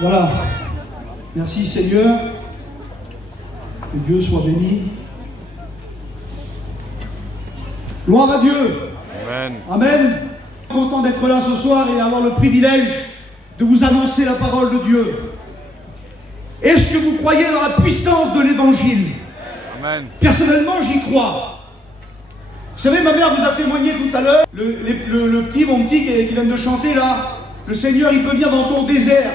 Voilà. Merci Seigneur. Que Dieu soit béni. Gloire à Dieu. Amen. Amen. Content d'être là ce soir et avoir le privilège de vous annoncer la parole de Dieu. Est-ce que vous croyez dans la puissance de l'évangile? Amen. Personnellement, j'y crois. Vous savez, ma mère vous a témoigné tout à l'heure, mon petit qui vient de chanter là, le Seigneur il peut venir dans ton désert.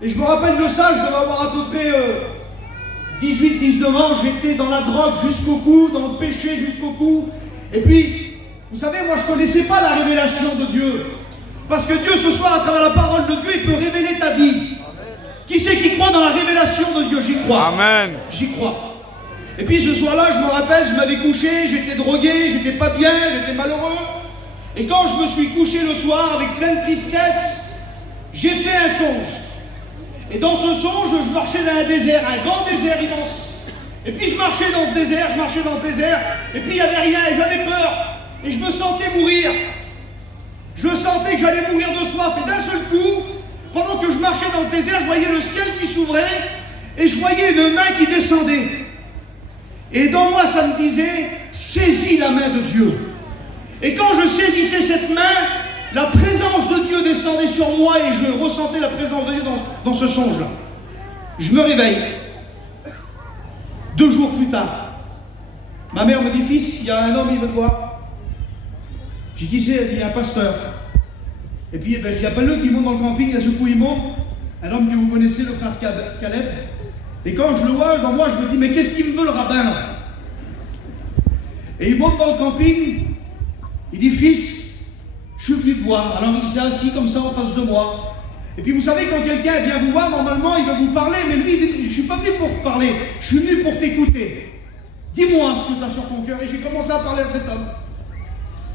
Et je me rappelle de ça, je devais avoir à peu près 18-19 ans, j'étais dans la drogue jusqu'au cou, dans le péché jusqu'au cou. Et puis, vous savez, moi je ne connaissais pas la révélation de Dieu. Parce que Dieu ce soir, à travers la parole de Dieu, il peut révéler ta vie. Qui c'est qui croit dans la révélation de Dieu? J'y crois. Amen. J'y crois. Et puis ce soir-là, je me rappelle, je m'avais couché, j'étais drogué, j'étais pas bien, j'étais malheureux. Et quand je me suis couché le soir avec pleine tristesse, j'ai fait un songe. Et dans ce songe, je marchais dans un désert, un grand désert immense. Et puis je marchais dans ce désert, et puis il n'y avait rien, et j'avais peur. Et je me sentais mourir. Je sentais que j'allais mourir de soif. Et d'un seul coup, pendant que je marchais dans ce désert, je voyais le ciel qui s'ouvrait, et je voyais une main qui descendait. Et dans moi, ça me disait, saisis la main de Dieu. Et quand je saisissais cette main, la présence de Dieu descendait sur moi et je ressentais la présence de Dieu dans ce songe-là. Je me réveille. 2 jours plus tard, ma mère me dit, fils, il y a un homme, il veut te voir. J'ai dit, qui c'est? Elle dit, il y a un pasteur. Et puis, je dis, appelle-le qui monte dans le camping, et à ce coup, il monte. Un homme que vous connaissez, le frère Caleb. Et quand je le vois devant moi, je me dis, mais qu'est-ce qu'il me veut le rabbin là? Et il monte dans le camping, il dit, fils, je suis venu te voir. Alors il s'est assis comme ça en face de moi. Et puis vous savez, quand quelqu'un vient vous voir, normalement il va vous parler, mais lui il dit, je ne suis pas venu pour te parler, je suis venu pour t'écouter. Dis-moi ce que tu as sur ton cœur. Et j'ai commencé à parler à cet homme.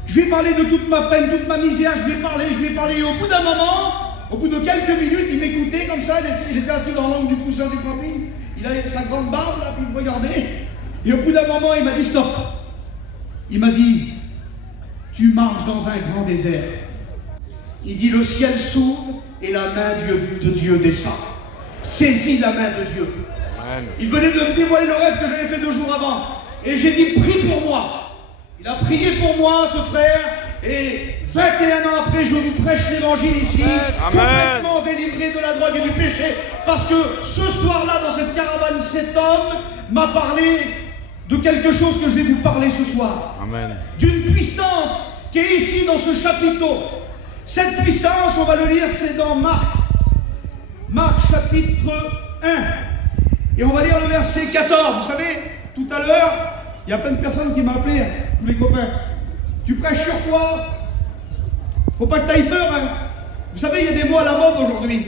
Je lui ai parlé de toute ma peine, toute ma misère, je lui ai parlé, et au bout d'un moment, au bout de quelques minutes, il m'écoutait comme ça, il était assis dans l'angle du coussin du camping, il avait sa grande barbe là, puis il me regardait. Et au bout d'un moment, il m'a dit stop. Il m'a dit, tu marches dans un grand désert. Il dit, le ciel s'ouvre et la main de Dieu descend. Saisis la main de Dieu. Amen. Il venait de me dévoiler le rêve que j'avais fait 2 jours avant. Et j'ai dit, prie pour moi. Il a prié pour moi, ce frère. Et 21 ans après, je vous prêche l'évangile ici. Amen. Complètement délivré de la drogue et du péché. Parce que ce soir-là, dans cette caravane, cet homme m'a parlé de quelque chose que je vais vous parler ce soir. Amen. D'une puissance qui est ici dans ce chapiteau. Cette puissance, on va le lire, c'est dans Marc. Marc chapitre 1. Et on va lire le verset 14. Vous savez, tout à l'heure, il y a plein de personnes qui m'ont appelé, tous les copains. Tu prêches sur quoi? Faut pas que tu ailles peur, hein. Vous savez, il y a des mots à la mode aujourd'hui.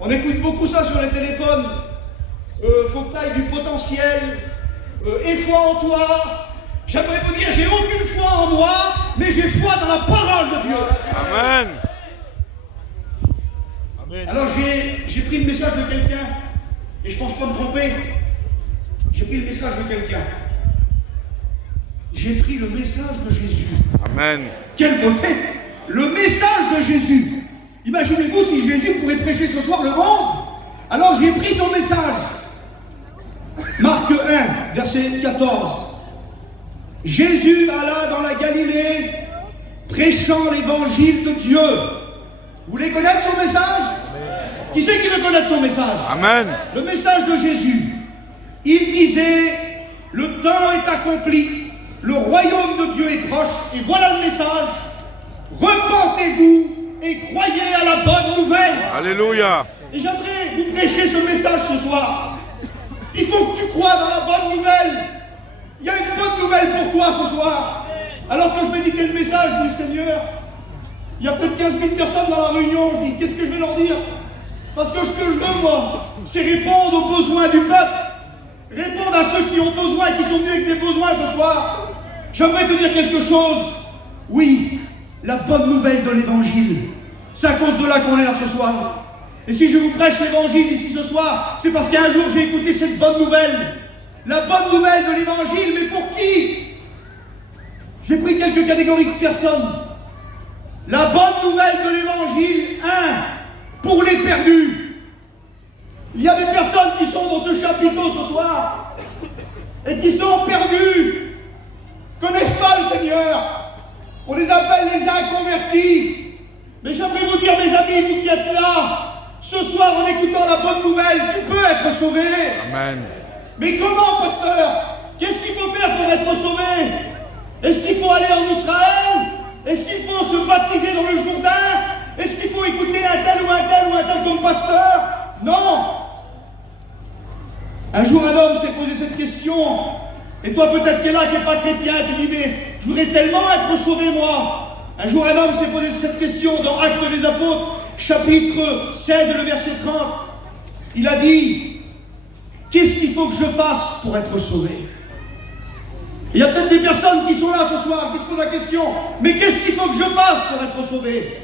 On écoute beaucoup ça sur les téléphones. Faut que tu ailles du potentiel. Et foi en toi. J'aimerais vous dire, j'ai aucune foi en moi, mais j'ai foi dans la parole de Dieu. Amen. Amen. Alors j'ai pris le message de quelqu'un, et je pense pas me tromper. J'ai pris le message de quelqu'un. J'ai pris le message de Jésus. Amen. Quelle beauté! Le message de Jésus. Imaginez-vous si Jésus pourrait prêcher ce soir le monde. Alors j'ai pris son message. Marc 1, verset 14. Jésus alla dans la Galilée, prêchant l'évangile de Dieu. Vous voulez connaître son message? Amen. Qui c'est qui veut connaître son message? Amen. Le message de Jésus. Il disait, le temps est accompli, le royaume de Dieu est proche, et voilà le message. Repentez-vous et croyez à la bonne nouvelle. Alléluia. Et j'aimerais vous prêcher ce message ce soir. Il faut que tu crois dans la bonne nouvelle. Il y a une bonne nouvelle pour toi ce soir. Alors que je méditais le message, je dis Seigneur, il y a peut-être 15 000 personnes dans la réunion. Je dis, qu'est-ce que je vais leur dire? Parce que ce que je veux, moi, c'est répondre aux besoins du peuple. Répondre à ceux qui ont besoin, qui sont venus avec des besoins ce soir. J'aimerais te dire quelque chose. Oui, la bonne nouvelle de l'évangile. C'est à cause de là qu'on est là ce soir. Et si je vous prêche l'évangile ici ce soir, c'est parce qu'un jour j'ai écouté cette bonne nouvelle. La bonne nouvelle de l'évangile, mais pour qui? J'ai pris quelques catégories de personnes. La bonne nouvelle de l'évangile, 1, pour les perdus. Il y a des personnes qui sont dans ce chapiteau ce soir et qui sont perdues, connaissent pas le Seigneur. On les appelle les inconvertis. Mais j'aimerais vous dire, mes amis, vous qui êtes là, ce soir en écoutant la bonne nouvelle, tu peux être sauvé. Amen. Mais comment, pasteur? Qu'est-ce qu'il faut faire pour être sauvé? Est-ce qu'il faut aller en Israël? Est-ce qu'il faut se baptiser dans le Jourdain? Est-ce qu'il faut écouter un tel ou un tel ou un tel comme pasteur? Non. Un jour, un homme s'est posé cette question. Et toi, peut-être qu'elle là, qui n'est pas chrétien, tu dis, mais je voudrais tellement être sauvé, moi. Un jour, un homme s'est posé cette question dans Actes des Apôtres, chapitre 16, le verset 30. Il a dit, qu'est-ce qu'il faut que je fasse pour être sauvé? Il y a peut-être des personnes qui sont là ce soir, qui se posent la question, mais qu'est-ce qu'il faut que je fasse pour être sauvé?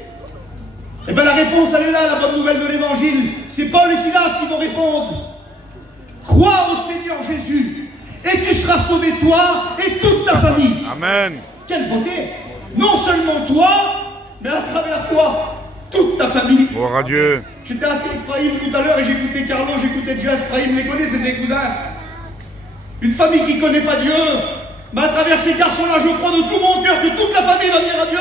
Eh bien, la réponse, elle est là, la bonne nouvelle de l'Évangile. C'est Paul et Silas qui vont répondre. Crois au Seigneur Jésus, et tu seras sauvé, toi et toute ta famille. Amen. Quelle beauté! Non seulement toi, mais à travers toi, toute ta famille. Gloire à Dieu. J'étais assis avec Ephraim tout à l'heure et j'écoutais Carlo, j'écoutais Jeff. Ephraim les connaît, c'est ses cousins. Une famille qui ne connaît pas Dieu, mais à travers ces garçons-là, je crois de tout mon cœur que toute la famille va venir à Dieu.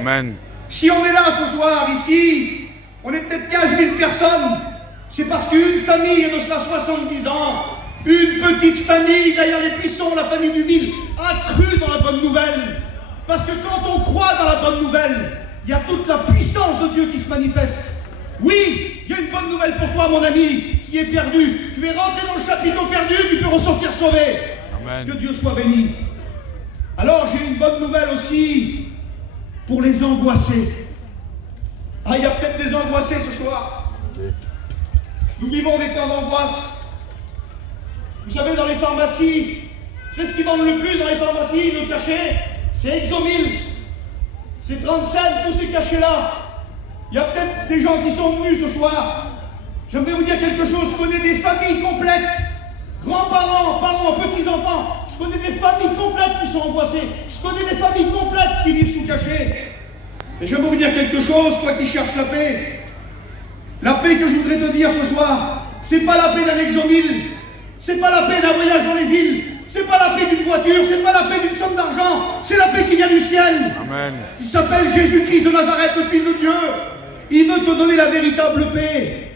Amen. Si on est là ce soir, ici, on est peut-être 15 000 personnes, c'est parce qu'une famille, et de cela 70 ans, une petite famille derrière les buissons, la famille du Ville, a cru dans la bonne nouvelle. Parce que quand on croit dans la bonne nouvelle, il y a toute la puissance de Dieu qui se manifeste. Oui, il y a une bonne nouvelle pour toi, mon ami, qui est perdu. Tu es rentré dans le chapiteau perdu, tu peux ressortir sauvé. Amen. Que Dieu soit béni. Alors, j'ai une bonne nouvelle aussi pour les angoissés. Ah, il y a peut-être des angoissés ce soir. Nous vivons des temps d'angoisse. Vous savez, dans les pharmacies, c'est ce qu'ils vendent le plus dans les pharmacies, le cachet, c'est Exomil. C'est 35, tous ces cachets-là. Il y a peut-être des gens qui sont venus ce soir. J'aimerais vous dire quelque chose. Je connais des familles complètes. Grands-parents, parents, petits-enfants. Je connais des familles complètes qui sont angoissées. Je connais des familles complètes qui vivent sous cachet. Et j'aimerais vous dire quelque chose, toi qui cherches la paix. La paix que je voudrais te dire ce soir, c'est pas la paix d'un Exomil. C'est pas la paix d'un voyage dans les îles. C'est pas la paix d'une voiture. C'est pas la paix d'une somme d'argent. C'est la paix qui vient du ciel. Amen. Il s'appelle Jésus-Christ de Nazareth, le Fils de Dieu. Il veut te donner la véritable paix.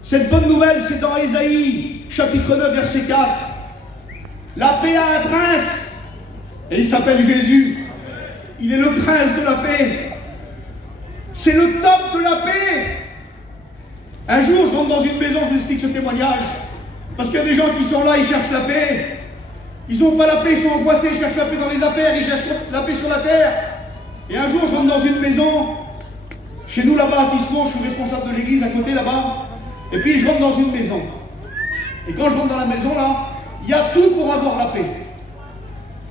Cette bonne nouvelle, c'est dans Ésaïe, chapitre 9, verset 4. La paix a un prince, et il s'appelle Jésus. Il est le prince de la paix. C'est le top de la paix. Un jour, je rentre dans une maison, je vous explique ce témoignage. Parce qu'il y a des gens qui sont là, ils cherchent la paix. Ils n'ont pas la paix, ils sont angoissés, ils cherchent la paix dans les affaires, ils cherchent la paix sur la terre. Et un jour, je rentre dans une maison. Chez nous, là-bas, à Tismont, je suis responsable de l'église à côté, là-bas. Et puis, je rentre dans une maison. Et quand je rentre dans la maison, là, il y a tout pour avoir la paix.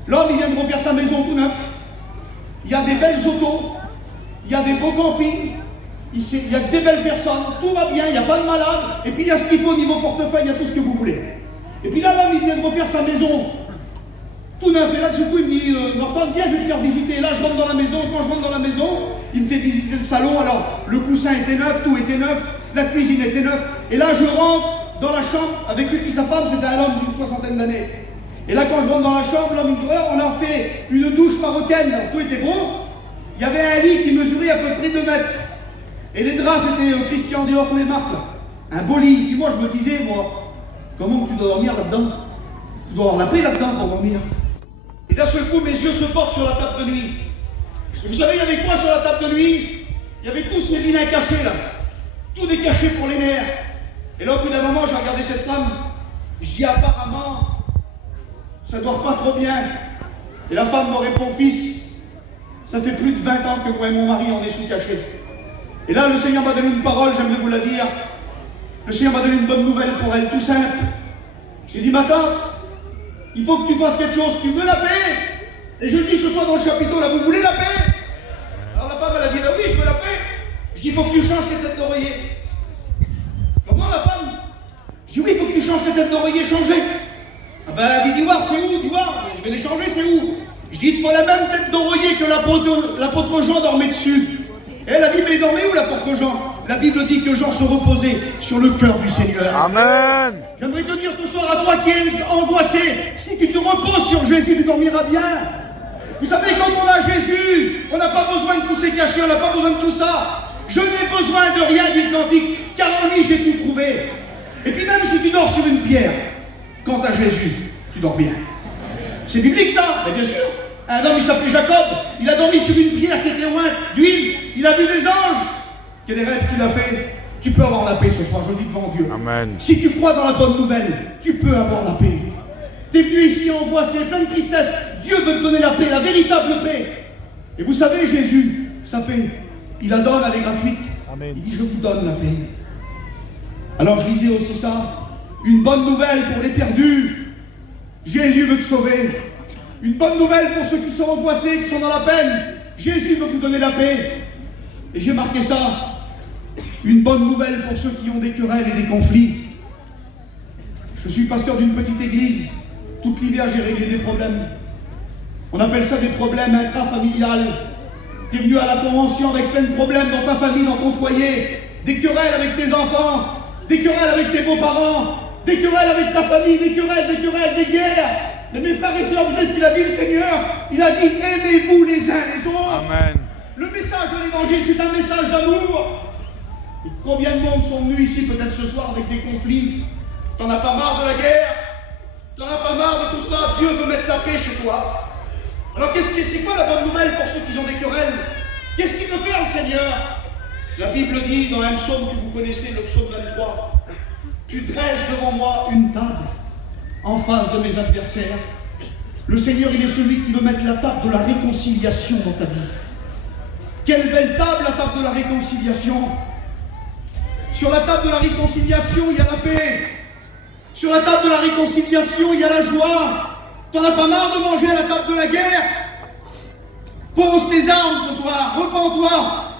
L'homme, il vient de refaire sa maison tout neuf. Il y a des belles autos. Il y a des beaux campings. Il y a des belles personnes. Tout va bien, il n'y a pas de malade. Et puis, il y a ce qu'il faut au niveau portefeuille, il y a tout ce que vous voulez. Et puis là, l'homme, il vient de refaire sa maison tout neuf. Et là, du coup, il me dit, Norton, viens, je vais te faire visiter. Et là, je rentre dans la maison. Quand je rentre dans la maison, il me fait visiter le salon. Alors, le coussin était neuf, tout était neuf. La cuisine était neuve. Et là, je rentre dans la chambre avec lui et sa femme. C'était un homme d'une 60aine d'années. Et là, quand je rentre dans la chambre, l'homme, il me dit, on a fait une douche marocaine. Là, tout était beau. Il y avait un lit qui mesurait à peu près 2 mètres. Et les draps, c'était Christian Dior, tous les marques, là. Un beau lit. Puis moi, je me disais, moi, comment tu dois dormir là-dedans? Tu dois avoir la paix là-dedans pour dormir. Et d'un seul coup, mes yeux se portent sur la table de nuit. Et vous savez, il y avait quoi sur la table de nuit? Il y avait tous ces vilains cachets, là. Tout des cachets pour les nerfs. Et là, au bout d'un moment, j'ai regardé cette femme. Je dis, apparemment, ça dort pas trop bien. Et la femme me répond, fils, ça fait plus de 20 ans que moi et mon mari, on est sous cachet. Et là, le Seigneur m'a donné une parole, j'aimerais vous la dire. Le Seigneur m'a donné une bonne nouvelle pour elle, tout simple. J'ai dit, ma tante, il faut que tu fasses quelque chose. Tu veux la paix? Et je le dis ce soir dans le chapiteau, là, vous voulez la paix? Alors la femme, elle a dit, ben oui, je veux la paix. Je dis, il faut que tu changes tes têtes d'oreiller. Comment, la femme? Je dis, oui, il faut que tu changes tes têtes d'oreiller, changer. Ah ben, elle dit, voir, c'est où? Dis voir, je vais les changer, c'est où? Je dis, il te faut la même tête d'oreiller que l'apôtre Jean dormait dessus. Et elle a dit, mais il dormait où l'apôtre Jean? la Bible dit que Jean se reposait sur le cœur du Seigneur. Amen. J'aimerais te dire ce soir à toi qui es angoissé, si tu te reposes sur Jésus, tu dormiras bien. Vous savez, quand on a Jésus, on n'a pas besoin de tous ces cachets, on n'a pas besoin de tout ça. Je n'ai besoin de rien, dit le cantique, car en lui j'ai tout trouvé. Et puis même si tu dors sur une pierre, quant à Jésus, tu dors bien. C'est biblique ça, mais bien sûr. Un homme, il s'appelait Jacob, il a dormi sur une pierre qui était loin d'huile, il a vu des anges. Quel est le rêve qu'il a fait? Tu peux avoir la paix ce soir, je dis devant Dieu. Amen. Si tu crois dans la bonne nouvelle, tu peux avoir la paix. Tu es venu ici angoissé, plein de tristesse. Dieu veut te donner la paix, la véritable paix. Et vous savez, Jésus, sa paix, il la donne, elle est gratuite. Amen. Il dit, je vous donne la paix. Alors je lisais aussi ça, une bonne nouvelle pour les perdus. Jésus veut te sauver. Une bonne nouvelle pour ceux qui sont angoissés, qui sont dans la peine. Jésus veut vous donner la paix. Et j'ai marqué ça. Une bonne nouvelle pour ceux qui ont des querelles et des conflits. Je suis pasteur d'une petite église. Toute l'hiver, j'ai réglé des problèmes. On appelle ça des problèmes intrafamiliales. Tu es venu à la convention avec plein de problèmes dans ta famille, dans ton foyer. Des querelles avec tes enfants. Des querelles avec tes beaux-parents. Des querelles avec ta famille. Des querelles, des guerres. Mais mes frères et sœurs, vous savez ce qu'il a dit le Seigneur? Il a dit, aimez-vous les uns les autres. Amen. Le message de l'évangile, c'est un message d'amour. Et combien de monde sont venus ici, peut-être ce soir, avec des conflits? T'en as pas marre de la guerre? T'en as pas marre de tout ça? Dieu veut mettre la paix chez toi. Alors c'est quoi la bonne nouvelle pour ceux qui ont des querelles? Qu'est-ce qu'il veut faire le Seigneur? La Bible dit dans un psaume que vous connaissez, le psaume 23, tu dresses devant moi une table en face de mes adversaires. Le Seigneur, il est celui qui veut mettre la table de la réconciliation dans ta vie. Quelle belle table, la table de la réconciliation. Sur la table de la réconciliation, il y a la paix. Sur la table de la réconciliation, il y a la joie. T'en as pas marre de manger à la table de la guerre? Pose tes armes ce soir, repens-toi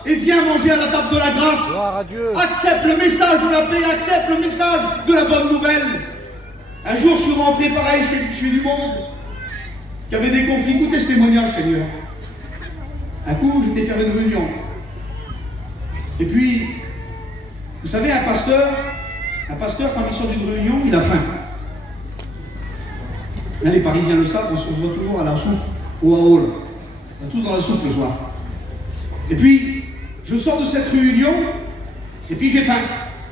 et viens manger à la table de la grâce. Gloire à Dieu. Accepte le message de la paix, accepte le message de la bonne nouvelle. Un jour, je suis rentré pareil chez du monde qui avait des conflits. Écoutez ce témoignage, Seigneur. Un coup, j'étais faire une réunion. Et puis, vous savez, un pasteur, quand il sort d'une réunion, il a faim. Là, les Parisiens le savent, on se voit toujours à la soupe, au hall. On est tous dans la soupe le soir. Et puis, je sors de cette réunion, et puis j'ai faim.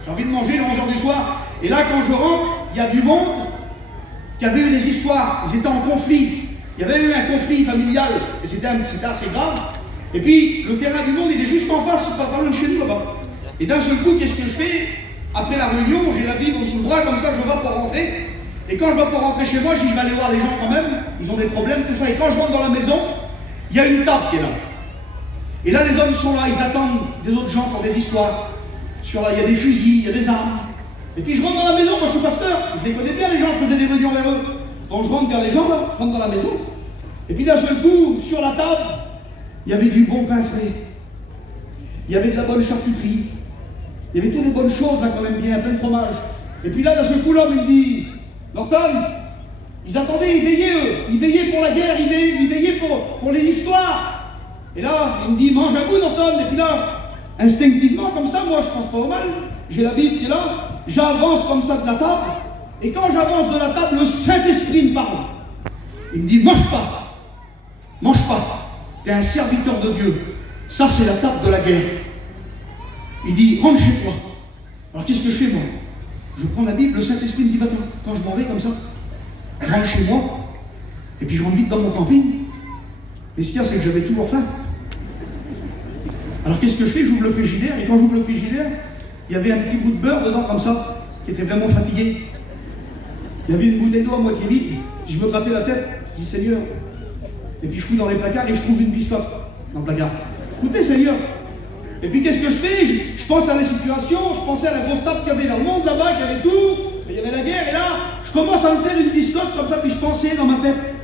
J'ai envie de manger, il est 11h du soir. Et là, quand je rentre, il y a du monde qui avait eu des histoires. Ils étaient en conflit. Il y avait eu un conflit familial, et c'était assez grave. Et puis, le terrain du monde, il est juste en face, pas loin de chez nous là-bas. Et d'un seul coup, qu'est-ce que je fais? Après la réunion, j'ai la Bible sous le bras, comme ça, je vais pour rentrer. Et quand je vais pour rentrer chez moi, je dis, je vais aller voir les gens quand même. Ils ont des problèmes, tout ça. Et quand je rentre dans la maison, il y a une table qui est là. Et là, les hommes sont là, ils attendent des autres gens pour des histoires. Il y a des fusils, il y a des armes. Et puis je rentre dans la maison, moi je suis pasteur. Je les connais bien, les gens, je faisais des réunions vers eux. Donc je rentre vers les gens, là, je rentre dans la maison. Et puis d'un seul coup, sur la table, il y avait du bon pain frais. Il y avait de la bonne charcuterie. Il y avait toutes les bonnes choses, là, quand même bien, plein de fromage. Et puis là, d'un seul coup, l'homme, il me dit, Norton, ils attendaient, ils veillaient, eux. Ils veillaient pour la guerre, ils veillaient pour les histoires. Et là, il me dit, mange un bout, Norton. Et puis là, instinctivement, comme ça, moi, je pense pas au mal. J'ai la Bible qui est là. J'avance comme ça de la table. Et quand j'avance de la table, le Saint-Esprit me parle. Il me dit, mange pas. Mange pas. T'es un serviteur de Dieu. Ça, c'est la table de la guerre. Il dit, rentre chez toi. Alors qu'est-ce que je fais, moi? Je prends la Bible, le Saint-Esprit me dit, va-t'en. Quand je m'en vais comme ça, je rentre chez moi. Et puis je rentre vite dans mon camping. Mais ce qu'il y a, c'est que j'avais toujours faim. Alors qu'est-ce que je fais? J'ouvre le frigidaire. Et quand j'ouvre le frigidaire, il y avait un petit bout de beurre dedans, comme ça, qui était vraiment fatigué. Il y avait une bouteille d'eau à moitié vide. Puis je me grattais la tête. Je dis, Seigneur. Et puis je fouille dans les placards et je trouve une biscotte dans le placard. Écoutez, Seigneur. Et puis qu'est-ce que je fais? Je pense à la situation, je pensais à la grosse table qu'il y avait vers le monde là-bas, qu'il y avait tout. Et il y avait la guerre. Et là, je commence à me faire une biscotte comme ça, puis je pensais dans ma tête.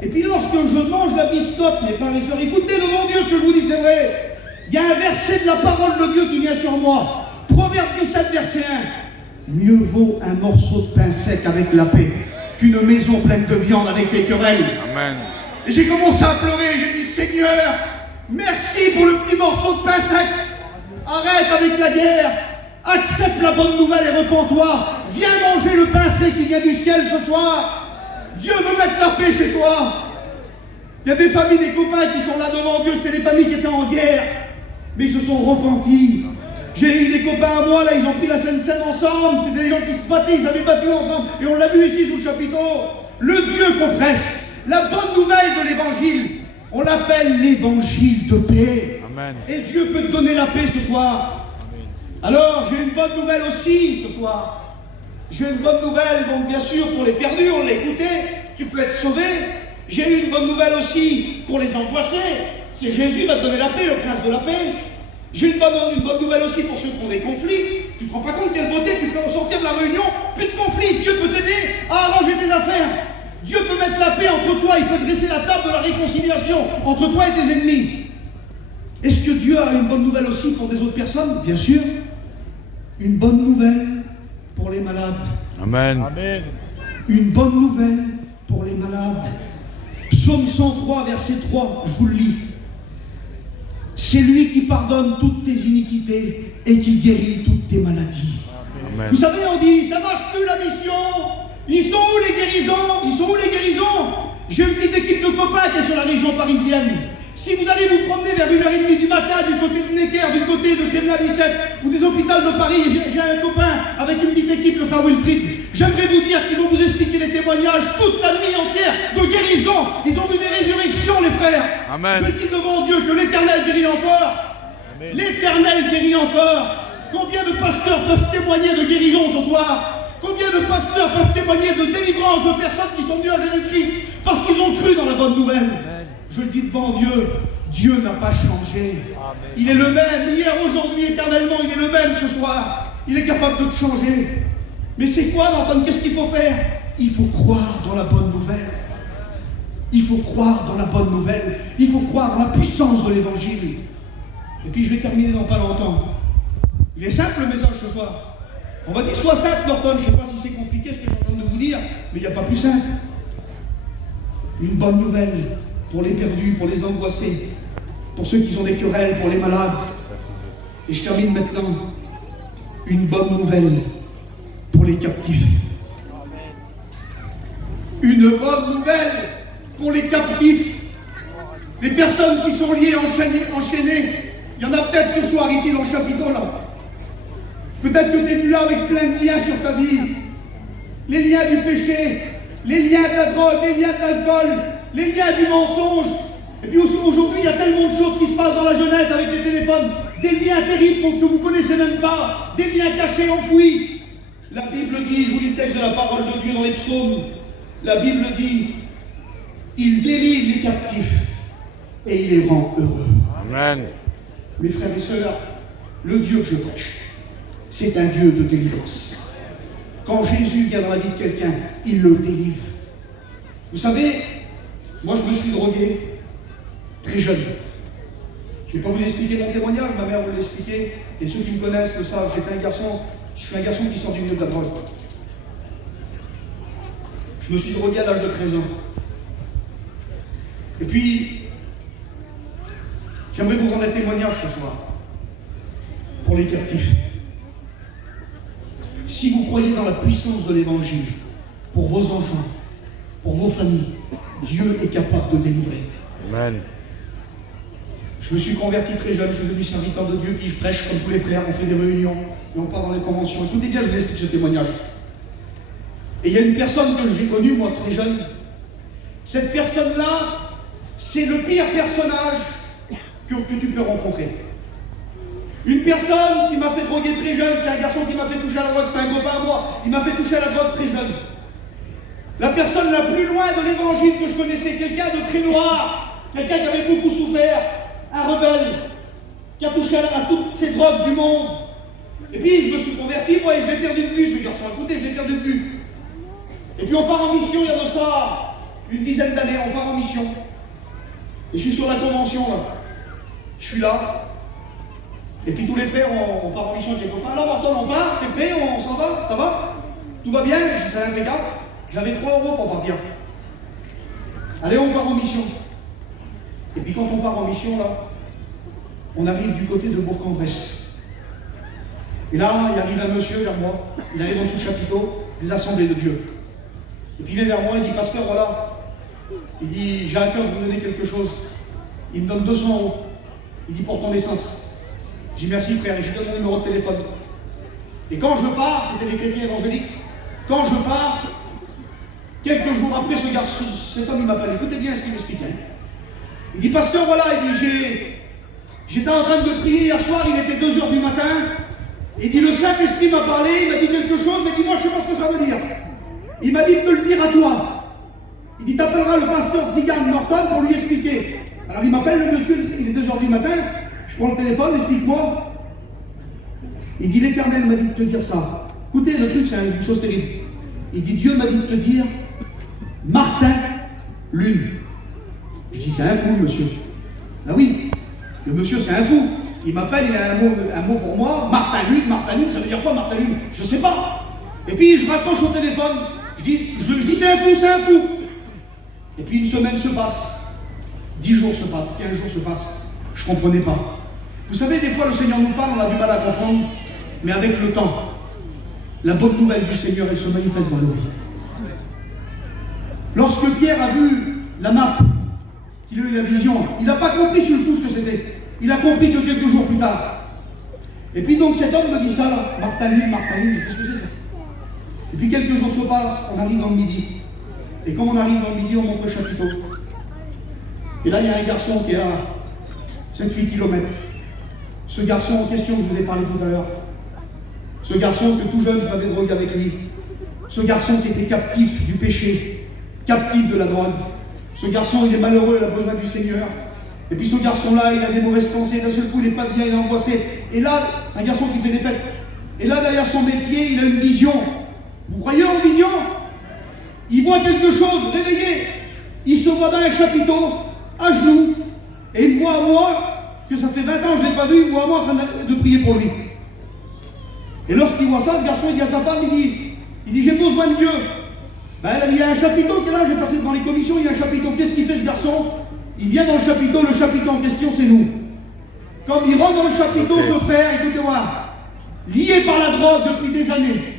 Et puis lorsque je mange la biscotte, mes frères et sœurs, écoutez le bon Dieu, ce que je vous dis, c'est vrai. Il y a un verset de la parole de Dieu qui vient sur moi. Proverbe 17, verset 1. Mieux vaut un morceau de pain sec avec la paix qu'une maison pleine de viande avec des querelles. Amen. Et j'ai commencé à pleurer, j'ai dit, Seigneur, merci pour le petit morceau de pain sec Arrête avec la guerre. Accepte la bonne nouvelle et repens-toi. Viens manger le pain frais qui vient du ciel ce soir. Dieu veut mettre la paix chez toi. Il y a des familles, des copains qui sont là devant Dieu. C'était des familles qui étaient en guerre, mais ils se sont repentis. J'ai eu des copains à moi, là, ils ont pris la Seine ensemble. C'était des gens qui se battaient, ils avaient battu ensemble. Et on l'a vu ici sous le chapiteau. Le Dieu qu'on prêche, la bonne nouvelle de l'évangile, on l'appelle l'évangile de paix. Amen. Et Dieu peut te donner la paix ce soir. Amen. Alors, j'ai une bonne nouvelle aussi ce soir. J'ai une bonne nouvelle, donc bien sûr, pour les perdus, on l'a écouté, tu peux être sauvé. J'ai eu une bonne nouvelle aussi pour les angoissés. C'est Jésus va te donner la paix, le prince de la paix. J'ai une bonne nouvelle aussi pour ceux qui ont des conflits. Tu ne te rends pas compte quelle beauté, tu peux sortir de la réunion, plus de conflits. Dieu peut t'aider à arranger tes affaires. Dieu peut mettre la paix entre toi, il peut dresser la table de la réconciliation entre toi et tes ennemis. Est-ce que Dieu a une bonne nouvelle aussi pour des autres personnes? Bien sûr. Une bonne nouvelle pour les malades. Amen. Amen. Une bonne nouvelle pour les malades. Psaume 103, verset 3, je vous le lis. C'est lui qui pardonne toutes tes iniquités et qui guérit toutes tes maladies. Amen. Vous savez, on dit, ça marche plus la mission. Ils sont où les guérisons? Ils sont où les guérisons? J'ai une petite équipe de copains qui est sur la région parisienne. Si vous allez vous promener vers 1h30 du matin du côté de Necker, du côté de Kremlin-Bicêtre ou des hôpitaux de Paris, j'ai un copain avec une petite équipe, le frère Wilfried. J'aimerais vous dire qu'ils vont vous expliquer les témoignages toute la nuit entière de guérison. Ils ont vu des résurrections, les frères. Amen. Je dis devant Dieu que l'Éternel guérit encore. Amen. L'Éternel guérit encore. Combien de pasteurs peuvent témoigner de guérison ce soir? Combien de pasteurs peuvent témoigner de délivrance de personnes qui sont venues à Jésus-Christ parce qu'ils ont cru dans la bonne nouvelle? Je le dis devant Dieu, Dieu n'a pas changé. Amen. Il est le même, hier, aujourd'hui, éternellement, il est le même ce soir. Il est capable de te changer. Mais c'est quoi, Antoine? Qu'est-ce qu'il faut faire? Il faut croire dans la bonne nouvelle. Il faut croire dans la bonne nouvelle. Il faut croire dans la puissance de l'évangile. Et puis je vais terminer dans pas longtemps. Il est simple le message ce soir. On va dire sois simple, Norton. Je ne sais pas si c'est compliqué ce que je suis en train de vous dire, mais il n'y a pas plus simple. Une bonne nouvelle pour les perdus, pour les angoissés, pour ceux qui ont des querelles, pour les malades. Et je termine maintenant. Une bonne nouvelle pour les captifs. Une bonne nouvelle pour les captifs. Les personnes qui sont liées, enchaînées. Il y en a peut-être ce soir ici dans le chapiteau là. Peut-être que tu es venu là avec plein de liens sur ta vie. Les liens du péché, les liens de la drogue, les liens de l'alcool, les liens du mensonge. Et puis aujourd'hui, il y a tellement de choses qui se passent dans la jeunesse avec les téléphones. Des liens terribles que vous ne connaissez même pas. Des liens cachés, enfouis. La Bible dit, je vous lis le texte de la parole de Dieu dans les psaumes. La Bible dit, il délivre les captifs et il les rend heureux. Amen. Mes frères et sœurs, le Dieu que je prêche, c'est un Dieu de délivrance. Quand Jésus vient dans la vie de quelqu'un, il le délivre. Vous savez, moi je me suis drogué très jeune. Je ne vais pas vous expliquer mon témoignage, ma mère vous l'a expliqué, et ceux qui me connaissent le savent, je suis un garçon qui sort du milieu de la drogue. Je me suis drogué à l'âge de 13 ans. Et puis, j'aimerais vous rendre un témoignage ce soir, pour les captifs. Si vous croyez dans la puissance de l'évangile, pour vos enfants, pour vos familles, Dieu est capable de délivrer. Amen. Je me suis converti très jeune, je suis devenu serviteur de Dieu, puis je prêche comme tous les frères, on fait des réunions, et on part dans les conventions. Écoutez bien, je vous explique ce témoignage. Et il y a une personne que j'ai connue, moi, très jeune. Cette personne-là, c'est le pire personnage que tu peux rencontrer. Une personne qui m'a fait droguer très jeune, c'est un garçon qui m'a fait toucher à la drogue, c'est un copain à moi, il m'a fait toucher à la drogue très jeune. La personne la plus loin de l'évangile que je connaissais, quelqu'un de très noir, quelqu'un qui avait beaucoup souffert, un rebelle, qui a touché à toutes ces drogues du monde. Et puis je me suis converti, moi, et je l'ai perdu de vue, ce garçon. Écoutez, je l'ai perdu de vue. Et puis on part en mission, il y a de ça une dizaine d'années, on part en mission. Et je suis sur la convention, là. Je suis là. Et puis tous les frères, on part en mission avec les copains. Alors Martin, on part, t'es prêt, on s'en va, ça va? Tout va bien? Je dis, c'est impeccable. J'avais 3 € pour partir. Allez, on part en mission. Et puis quand on part en mission, là, on arrive du côté de Bourg-en-Bresse. Et là, il arrive un monsieur vers moi, il arrive en dessous du chapiteau des assemblées de Dieu. Et puis il vient vers moi, il dit, pasteur, voilà, il dit, j'ai à cœur de vous donner quelque chose. Il me donne 200 €. Il dit, pour ton essence. J'ai dit, merci frère, et je lui donne mon numéro de téléphone. Et quand je pars, c'était les chrétiens évangéliques, quand je pars, quelques jours après, ce garçon, cet homme, il m'appelle, écoutez bien ce qu'il m'explique. Hein. Il dit, pasteur, voilà, il dit, j'étais en train de prier hier soir, il était 2 h du matin. Il dit, le Saint-Esprit m'a parlé, il m'a dit quelque chose, mais dis-moi, je ne sais pas ce que ça veut dire. Il m'a dit de te le dire à toi. Il dit, t'appelleras le pasteur Zigan Norton pour lui expliquer. Alors il m'appelle, le monsieur, il est 2 h du matin, je prends le téléphone, explique-moi. Il dit, l'Éternel m'a dit de te dire ça. Écoutez, le truc, c'est une chose terrible. Il dit, Dieu m'a dit de te dire, Martin Lune. Je dis, c'est un fou, monsieur. Ah oui, le monsieur, c'est un fou. Il m'appelle, il a un mot pour moi, Martin Lune, ça veut dire quoi Martin Lune? Je sais pas. Et puis je raccroche au téléphone, je dis c'est un fou. Et puis une semaine se passe, 10 jours se passent, 15 jours se passent, je ne comprenais pas. Vous savez, des fois le Seigneur nous parle, on a du mal à comprendre, mais avec le temps, la bonne nouvelle du Seigneur, elle se manifeste dans nos vies. Lorsque Pierre a vu la map, qu'il a eu la vision, il n'a pas compris sur le coup ce que c'était. Il a compris que quelques jours plus tard. Et puis donc cet homme me dit ça, là, Martin Lune, qu'est-ce que c'est ça? Et puis quelques jours se passent, on arrive dans le midi. Et comme on arrive dans le midi, on monte le chapiteau. Et là, il y a un garçon qui est à 7-8 km. Ce garçon en question, je vous ai parlé tout à l'heure. Ce garçon que tout jeune, je m'avais drogué avec lui. Ce garçon qui était captif du péché, captif de la drogue. Ce garçon, il est malheureux, il a besoin du Seigneur. Et puis ce garçon-là, il a des mauvaises pensées, d'un seul coup, il n'est pas bien, il est angoissé. Et là, c'est un garçon qui fait des fêtes. Et là, derrière son métier, il a une vision. Vous croyez en vision? Il voit quelque chose, réveillé. Il se voit dans un chapiteau, à genoux, et il me voit à moi, que ça fait 20 ans que je ne l'ai pas vu, il me voit à moi en train de prier pour lui. Et lorsqu'il voit ça, ce garçon, il dit à sa femme, il dit, j'ai besoin de Dieu. Ben, il y a un chapiteau qui est là, j'ai passé devant les commissions, il y a un chapiteau. Qu'est-ce qu'il fait ce garçon? Il vient dans le chapiteau en question, c'est nous. Comme il rentre dans le chapiteau, ce frère, écoutez-moi, lié par la drogue depuis des années,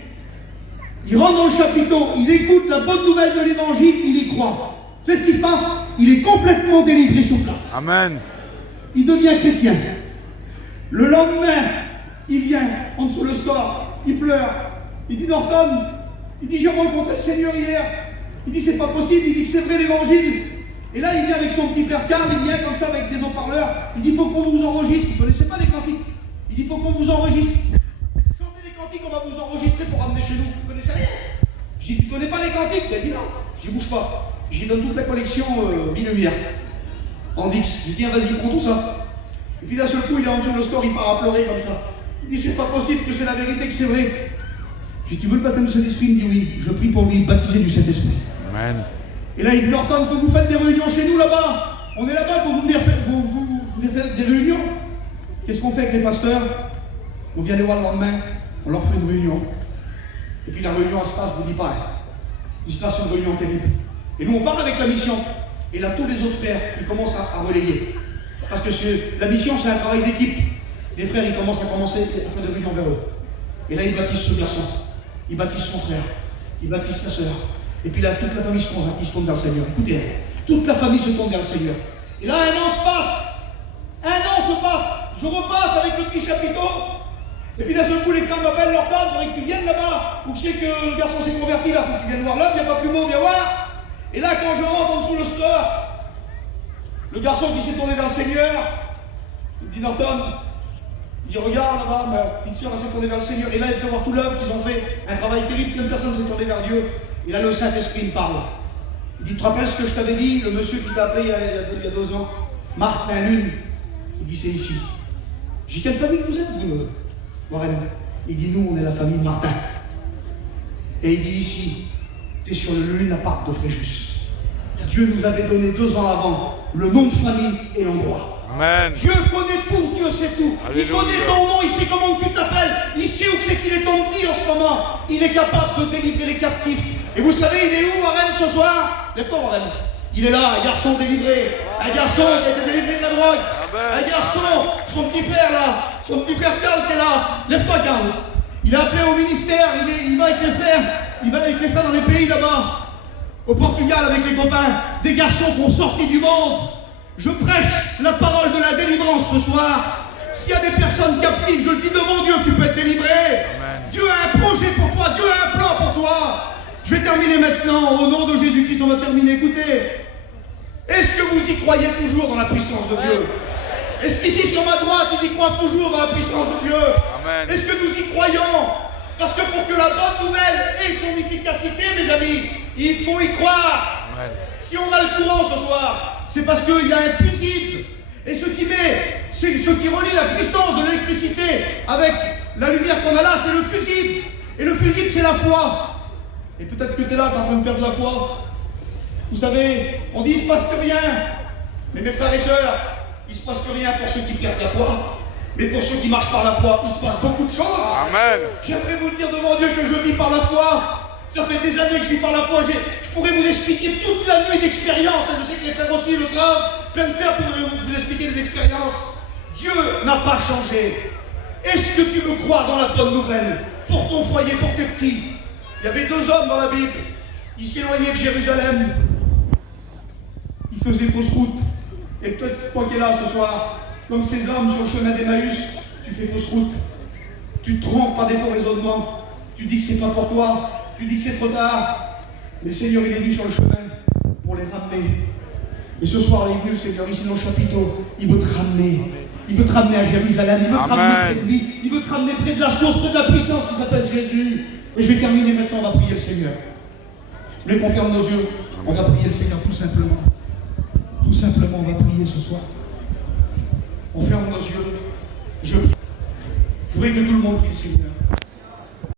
il rentre dans le chapiteau, il écoute la bonne nouvelle de l'évangile, il y croit. C'est ce qui se passe, il est complètement délivré sur place. Amen. Il devient chrétien. Le lendemain, il vient en dessous le score, il pleure. Il dit, Norton, il dit, j'ai rencontré le Seigneur hier. Il dit, c'est pas possible, il dit que c'est vrai l'évangile. Et là, il vient avec son petit frère Karl, il vient comme ça avec des haut-parleurs. Il dit, il faut qu'on vous enregistre. Vous ne connaissez pas les cantiques. Il dit, il faut qu'on vous enregistre. Chantez les cantiques, on va vous enregistrer pour ramener chez nous. Vous ne connaissez rien? J'ai dit, tu ne connais pas les cantiques? Il a dit, non, j'y bouge pas. J'y donne toute la collection Vie Lumière. En Dix. J'ai dit, tiens, vas-y, prends tout ça. Et puis d'un seul coup, il est en dessous le score, il part à pleurer comme ça. Il dit, c'est pas possible que c'est la vérité, que c'est vrai. J'ai dit, tu veux le baptême du Saint-Esprit? Il me dit, oui. Je prie pour lui, baptisé du Saint-Esprit. Amen. Et là, il dit, Norton, il faut que vous faites des réunions chez nous là-bas. On est là-bas, il faut que vous venez faire des réunions. Qu'est-ce qu'on fait avec les pasteurs? On vient les voir le lendemain, on leur fait une réunion. Et puis la réunion, elle se passe, je ne vous dis pas. Hein. Il se passe une réunion terrible. Et nous, on part avec la mission. Et là, tous les autres frères, ils commencent à relayer. Parce que la mission, c'est un travail d'équipe. Les frères, ils commencent à faire des réunions vers eux. Et là, ils baptisent ce garçon. Ils baptisent son frère. Ils baptisent sa sœur. Et puis là, toute la famille se tourne vers le Seigneur. Écoutez, toute la famille se tourne vers le Seigneur. Et là, un an se passe. Je repasse avec le petit chapiteau. Et puis d'un seul coup, les frères m'appellent, Norton, il faudrait que tu viennes là-bas. Ou que c'est que le garçon s'est converti là, il faut que tu viennes voir l'homme, il n'y a pas plus beau, viens voir. Et là, quand je rentre en dessous le store, le garçon qui s'est tourné vers le Seigneur, il me dit, Norton, il dit, regarde là-bas, ma petite soeur s'est tournée vers le Seigneur. Et là, il fait voir tout l'œuvre qu'ils ont fait. Un travail terrible, qu'une personne s'est tournée vers Dieu. Et là, le Saint-Esprit me parle. Il dit, tu te rappelles ce que je t'avais dit, le monsieur qui t'a appelé il y a 2 ans, Martin Lune. Il dit, c'est ici. J'ai dit, quelle famille vous êtes, vous, Warren? Il dit, nous, on est la famille Martin. Et il dit, ici, tu es sur le Lune Apart de Fréjus. Dieu nous avait donné 2 ans avant le nom de famille et l'endroit. Amen. Dieu connaît tout, Dieu sait tout. Alléluia. Il connaît ton nom, il sait comment tu t'appelles. Il sait où c'est qu'il est ton petit en ce moment. Il est capable de délivrer les captifs. Et vous savez, il est où, Warren, ce soir? Lève-toi, Warren. Il est là, un garçon délivré. Un garçon qui a été délivré de la drogue. Amen. Un garçon, son petit frère là, son petit frère Karl qui est là, lève-toi Karl. Il a appelé au ministère, il va avec les frères dans les pays là-bas. Au Portugal avec les copains, des garçons qui ont sorti du monde. Je prêche la parole de la délivrance ce soir. S'il y a des personnes captives, je le dis devant Dieu, tu peux être délivré. Amen. Dieu a un projet pour toi, Dieu a un plan pour toi. Je vais terminer maintenant, au nom de Jésus-Christ, on va terminer. Écoutez, est-ce que vous y croyez toujours dans la puissance de Dieu? Est-ce qu'ici sur ma droite, ils y croient toujours dans la puissance de Dieu? Amen. Est-ce que nous y croyons? Parce que pour que la bonne nouvelle ait son efficacité, mes amis, il faut y croire. Amen. Si on a le courant ce soir, c'est parce qu'il y a un fusible. Et ce qui relie la puissance de l'électricité avec la lumière qu'on a là, c'est le fusible. Et le fusible, c'est la foi. Et peut-être que tu es là, tu es en train de perdre la foi. Vous savez, on dit il ne se passe plus rien. Mais mes frères et sœurs, il ne se passe plus rien pour ceux qui perdent la foi. Mais pour ceux qui marchent par la foi, il se passe beaucoup de choses. Amen. J'aimerais vous dire devant Dieu que je vis par la foi. Ça fait des années que je vis par la foi. Je pourrais vous expliquer toute la nuit d'expérience. Je sais que les frères aussi le savent. Plein de frères pourraient vous expliquer des expériences. Dieu n'a pas changé. Est-ce que tu me crois dans la bonne nouvelle? Pour ton foyer, pour tes petits. Il y avait deux hommes dans la Bible. Ils s'éloignaient de Jérusalem. Ils faisaient fausse route. Et peut-être toi qui es là ce soir, comme ces hommes sur le chemin d'Emmaüs, tu fais fausse route. Tu te trompes par des faux raisonnements. Tu dis que c'est pas pour toi. Tu dis que c'est trop tard. Mais le Seigneur, il est venu sur le chemin pour les ramener. Et ce soir, il est venu, le Seigneur, ici dans le chapiteau. Il veut te ramener. Il veut te ramener à Jérusalem. Il veut te ramener près de lui. Il veut te ramener près de la source, près de la puissance qui s'appelle Jésus. Et je vais terminer maintenant. On va prier le Seigneur. Je vais qu'on ferme nos yeux. On va prier le Seigneur tout simplement. Tout simplement, on va prier ce soir. On ferme nos yeux. Je voudrais que tout le monde prie, Seigneur.